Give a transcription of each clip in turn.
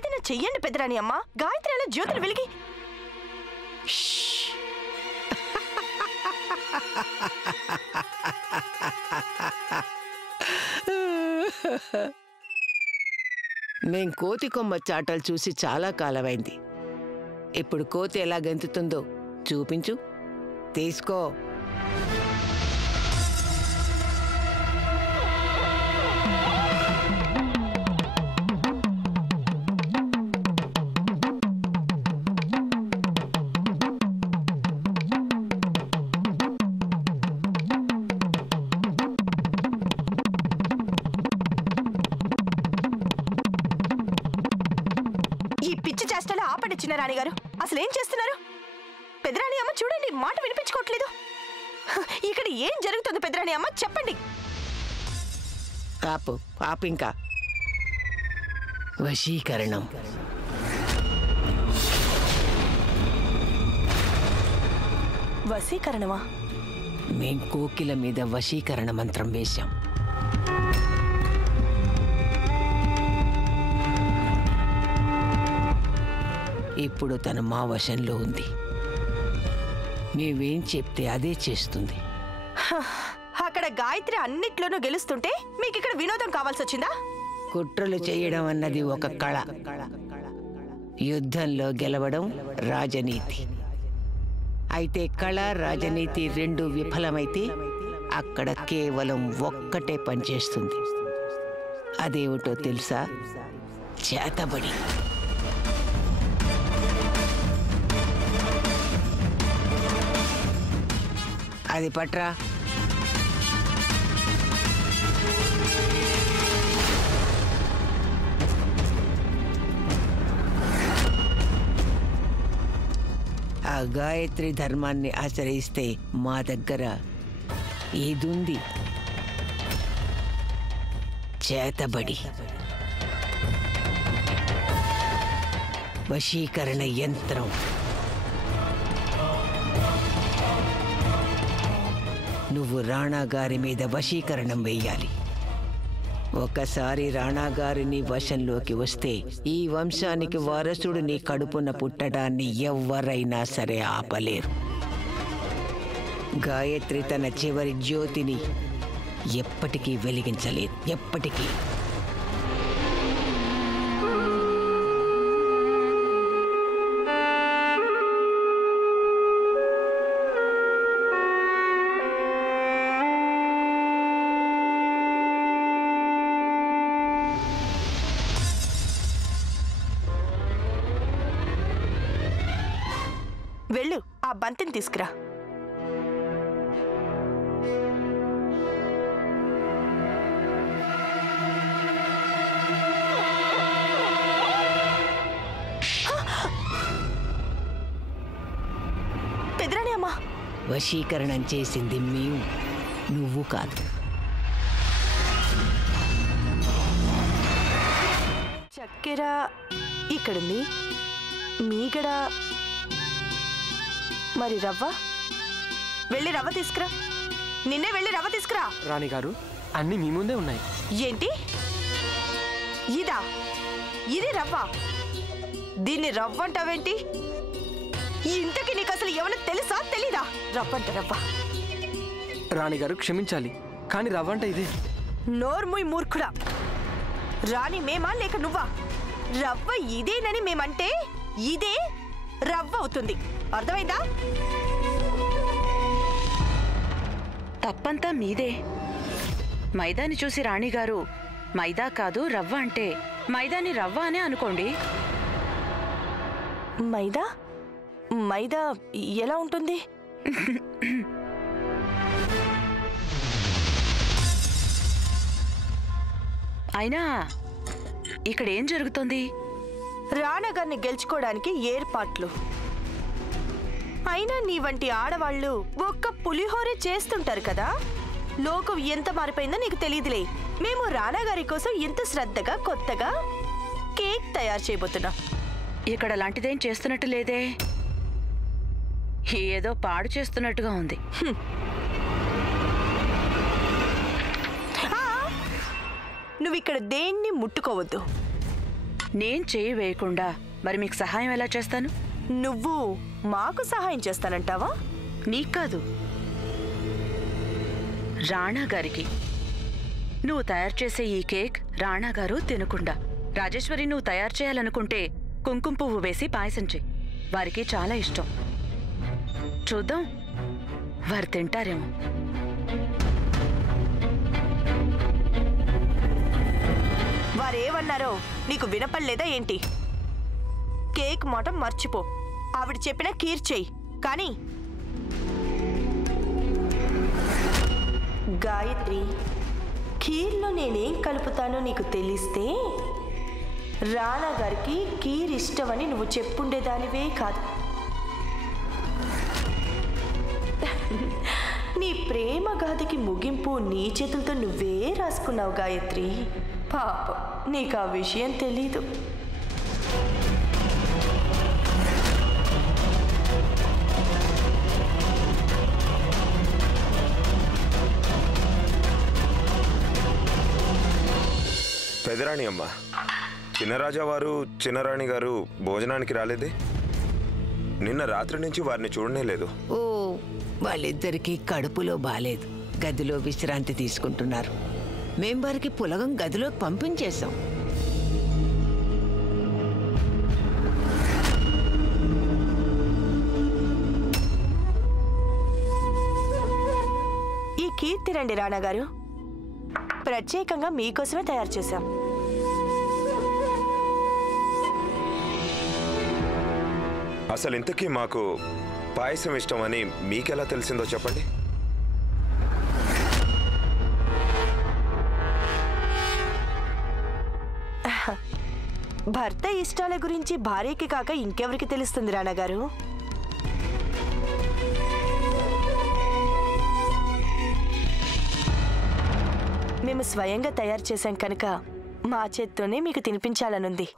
ఏదైనా చెయ్యండి పెద్దరాణి అమ్మ. గాయత్రి అలా జ్యోతులు వెలిగి. మేం కోతి కొమ్మ చాటలు చూసి చాలా కాలమైంది. ఇప్పుడు కోతి ఎలా గెంతుతుందో చూపించు. తీసుకో. ఆపండి చిన్న రాణి గారు, అసలు ఏం చేస్తున్నారు? పెద్దరాణి అమ్మ చూడండి, మాట వినిపించుకోవట్లేదు. ఇక్కడ ఏం జరుగుతుంది పెద్దరాణి అమ్మ, చెప్పండి. ఆపు ఆపు. ఇంకా వశీకరణం. వశీకరణమా? మేం కోకిల మీద వశీకరణ మంత్రం వేశాం. ఇప్పుడు తను మా వశంలో ఉంది. మేమేం చెప్తే అదే చేస్తుంది. అక్కడ గాయత్రి అన్నిట్లోనూ గెలుస్తుంటే మీకు ఇక్కడ వినోదం కావాల్సి వచ్చిందా? కుట్రలు చేయడం అన్నది ఒక కళ. యుద్ధంలో గెలవడం రాజనీతి. అయితే కళ రాజనీతి రెండు విఫలమైతే అక్కడ కేవలం ఒక్కటే పనిచేస్తుంది. అదేమిటో తెలుసా? చేతబడి. అది పట్రా. ఆ గాయత్రి ధర్మాన్ని ఆచరిస్తే మా దగ్గర ఏదుంది? చేతబడి. వశీకరణ యంత్రం. నువ్వు రాణాగారి మీద వశీకరణం వెయ్యాలి. ఒకసారి రాణాగారిని వశంలోకి వస్తే ఈ వంశానికి వారసుడు నీ కడుపున పుట్టడాన్ని ఎవ్వరైనా సరే ఆపలేరు. గాయత్రి తన చివరి జ్యోతిని ఎప్పటికీ వెలిగించలేదు. ఎప్పటికీ. వెళ్ళు, ఆ బంతిని తీసుకురా. పెద్దరాణి అమ్మా, వశీకరణం చేసింది మేము, నువ్వు కాదు. చక్కెర ఇక్కడుంది, మీగడ, మరి రవ్వ. వెళ్ళి రవ్వ తీసుకురా. నిన్నే వెళ్ళి రవ్వ తీసుకురా. రాణిగారు, అన్ని మీ ముందే ఉన్నాయి. ఏంటి ఇదా? ఇది రవ్వ? దీన్ని రవ్వ అంటావేంటి? ఇంతకీ నీకు అసలు ఏమన్నా తెలుసా తెలీదా? రవ్వ అంట రవ్వ. రాణిగారు క్షమించాలి, కానీ రవ్వ అంటే ఇదే. నోర్ముయ్ మూర్ఖుడా. రాణి మేమా లేక నువ్వా? రవ్వ ఇదేనని మేమంటే ఇదే రవ్వ అవుతుంది. అర్థమైందా? తప్పంతా మీదే. మైదాని చూసి రాణిగారు మైదా కాదు రవ్వ అంటే మైదాని రవ్వ అనే అనుకోండి. మైదా? మైదా ఎలా ఉంటుంది? అయినా ఇక్కడ ఏం జరుగుతోంది? రాణాగారిని గెలుచుకోవడానికి ఏర్పాట్లు. అయినా నీ వంటి ఆడవాళ్ళు ఒక్క పులిహోరే చేస్తుంటారు కదా. లోకం ఎంత మారిపోయిందో నీకు తెలియదులే. మేము రాణాగారి కోసం ఎంత శ్రద్ధగా కొత్తగా కేక్ తయారు చేయబోతున్నాం. ఇక్కడ లాంటిదేం చేస్తున్నట్టు లేదే. ఏదో పాడు చేస్తున్నట్టుగా ఉంది. నువ్వు ఇక్కడ దేన్ని ముట్టుకోవద్దు. నేను చేయి వేయకుండా మరి మీకు సహాయం ఎలా చేస్తాను? నువ్వు మాకు సహాయం చేస్తానంటావా? నీకు కాదు, రాణా గారికి. నువ్వు తయారు చేసే ఈ కేక్ రాణా గారు తినకుండా. రాజేశ్వరి, నువ్వు తయారు చేయాలనుకుంటే కుంకుమ పువ్వు వేసి పాయసం చెయ్యి. వారికి చాలా ఇష్టం. చూద్దాం, వారు తింటారేమో. వారేమన్నారో నీకు వినపడలేదా ఏంటి? కేక్ మాట మర్చిపో. ఆవిడ చెప్పిన కీర్ చెయ్యి. కానీ గాయత్రి, కీర్లో నేనేం కలుపుతానో నీకు తెలిస్తే రాణా గారికి కీర్ ఇష్టమని నువ్వు చెప్పుండేదానివే కాదు. నీ ప్రేమ గాథకి ముగింపు నీ చేతులతో నువ్వే రాసుకున్నావు గాయత్రి. పాపం, నీకు ఆ విషయం తెలీదు. పెదరాణి అమ్మ, చిన్నరాజా వారు చిన్నరాణి గారు భోజనానికి రాలేదే? నిన్న రాత్రి నుంచి వారిని చూడనే లేదు. ఓ, వాళ్ళిద్దరికీ కడుపులో బాలేదు, గదిలో విశ్రాంతి తీసుకుంటున్నారు. మేం వారికి పులగం గదిలోకి పంపించేశాం. ఈ కీర్ తినండి రాణా గారు. ప్రత్యేకంగా మీకోసమే తయారు చేశాం. అసలు ఇంతకీ మాకు పాయసం ఇష్టం అని మీకెలా తెలిసిందో చెప్పండి. భర్త ఇష్టాల గురించి భార్యకి కాక ఇంకెవరికి తెలుస్తుంది రాణా గారు? మేము స్వయంగా తయారు చేశాం కనుక మా చేత్తోనే మీకు తినిపించాలనుంది.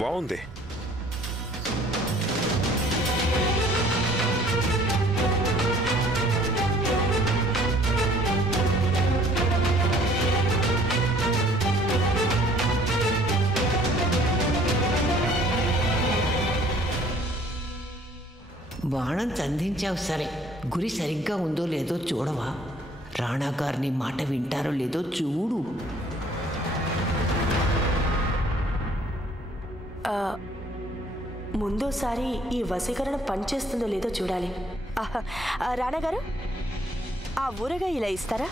బాగుంది. బాణం సంధించావు సరే, గురి సరిగ్గా ఉందో లేదో చూడవా? రాణా గారిని మాట వింటారో లేదో చూడు. ముందోసారి ఈ వశీకరణ పనిచేస్తుందో లేదో చూడాలి. రాణా గారు, ఆ ఊరగా ఇలా ఇస్తారా?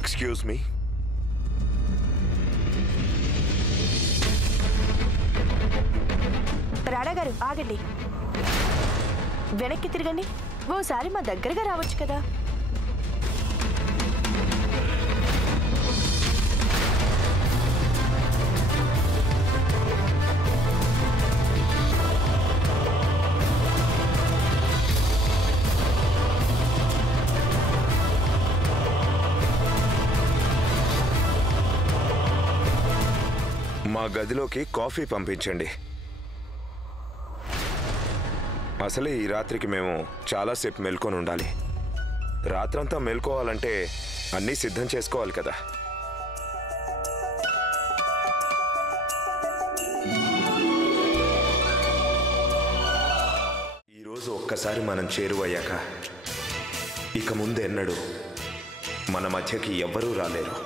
Excuse me. రాణా గారు, ఆగండి. వెనక్కి తిరగండి. ఓసారి మా దగ్గరగా రావచ్చు కదా. మా గదిలోకి కాఫీ పంపించండి. అసలే ఈ రాత్రికి మేము చాలాసేపు మేల్కొని ఉండాలి. రాత్రంతా మేల్కోవాలంటే అన్నీ సిద్ధం చేసుకోవాలి కదా. ఈరోజు ఒక్కసారి మనం చేరువయ్యాక ఇక ముందెన్నడూ మన మధ్యకి ఎవ్వరూ రాలేరు.